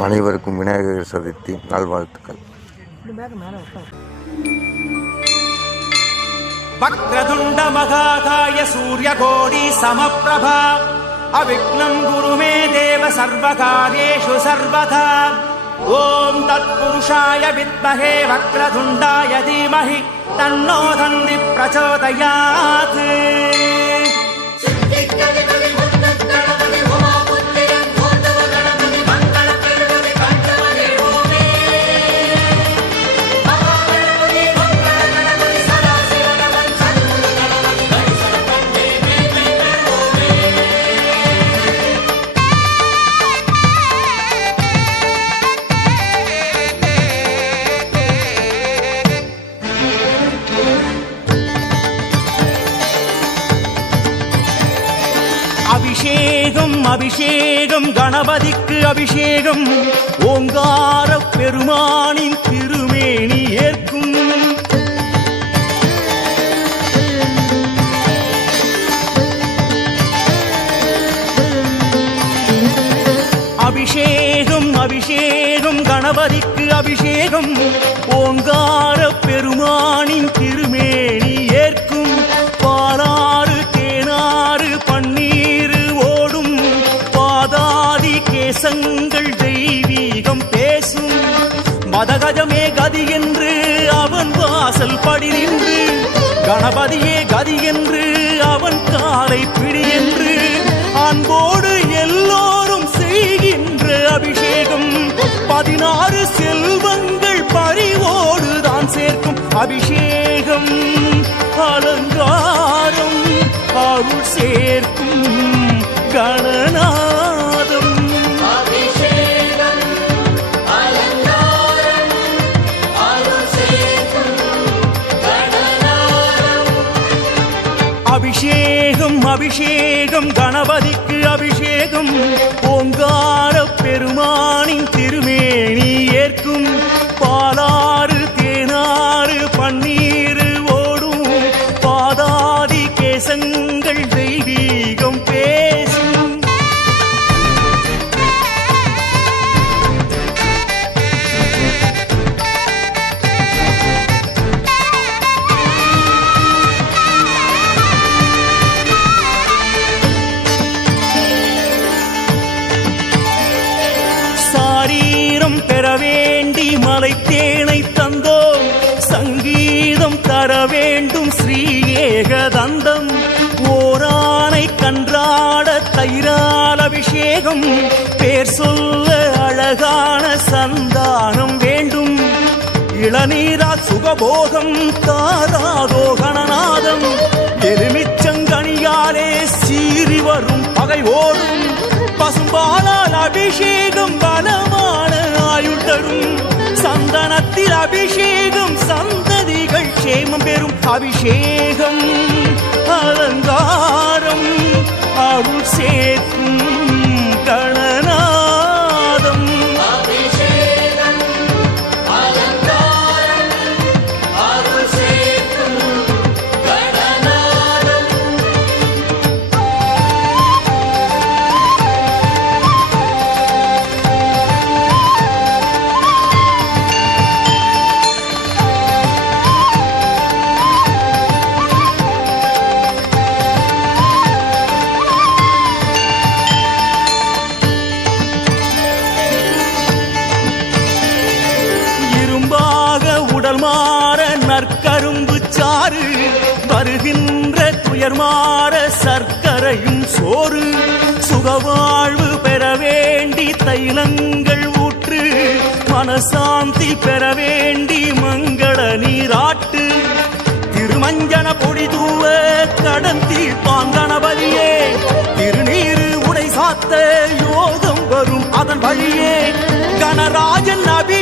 அனைவருக்கும் விநாயகர் சதுர்த்தி நல்வாழ்த்துக்கள். வக்ரதுண்ட மகாகாய சூரியகோடி சமப்ரபா அவிக்னம் குரு மே தேவ சர்வகாரியேஷு சர்வதா. ஓம் தத்புருஷாய வித்மஹே வக்ரதுண்டாய தீமஹி தன்னோ தந்தி பிரச்சோதயாத். அபிஷேகம் அபிஷேகம் கணபதிக்கு அபிஷேகம் ஓங்கார பெருமானின் திருமேனி ஏற்கும். அபிஷேகம் அபிஷேகம் கணபதிக்கு அபிஷேகம் ஓங்கார பெருமானின் திருமேனி ஏற்கும். பாலாறு தேனாறு பன்னீர் ஓடும் பாதாதி கேசங்கள் தெய்வீகம் பேசும். மதகஜமே கதி என்று அவன் வாசல் படி நின்று கணபதியே கதி என்று அவன் காலை பிடி என்று அன்போடு எல்லோரும் செய்கின்ற அபிஷேகம் 16 செல்வங்கள் பறிவோடு தான் சேர்க்கும் அபிஷேகம். அலங்காரம் அருள் சேர்க்கும் கணநாதம். அபிஷேகம் அபிஷேகம் கணபதிக்கு அபிஷேகம் ஓங்கார பெருமானின் திருமேனி ஏற்கும். பாலாறு தேனாறு பன்னீர் ஓடும் பாதாதி கேசங்கள் தெய்வீகம் பேசும். சாரீரம் பெற வேண்டி மலை தேனை தந்தோம். சங்கீதம் தர வேண்டும் ஸ்ரீ ஏகதந்தம். ஓரானை கன்றாட தயிரால் அபிஷேகம். பேர் சொல்ல அழகான சந்தானம் வேண்டும். இளநீரா சுகபோகம் தாராதோ கணநாதம். எலுமிச்சங்கனியாலே சீறி வரும் பகை ஓடும். பசும்பாலால் அபிஷேகம் பலமான ஆயுள் தரும். சந்தனத்தில் அபிஷேகம் சந்ததிகள் சேமம் பெறும் அபிஷேகம். அலங்காரம் அருள் சேர்க்கும் கணநாதம். நற்கரும்பு சாறு வருகின்ற துயர் மாற சர்க்கரையும் சோறு. சுகவாழ்வு பெற வேண்டி தைலங்கள் ஊற்று. மனசாந்தி பெற வேண்டி மங்கள நீராட்டு. திருமஞ்சன பொடி தூவ கடன் தீர்ப்பான் கணபதியே. திருநீரு உடை சாத்த யோகம் வரும் அதன் வழியே. கணராஜன் அபி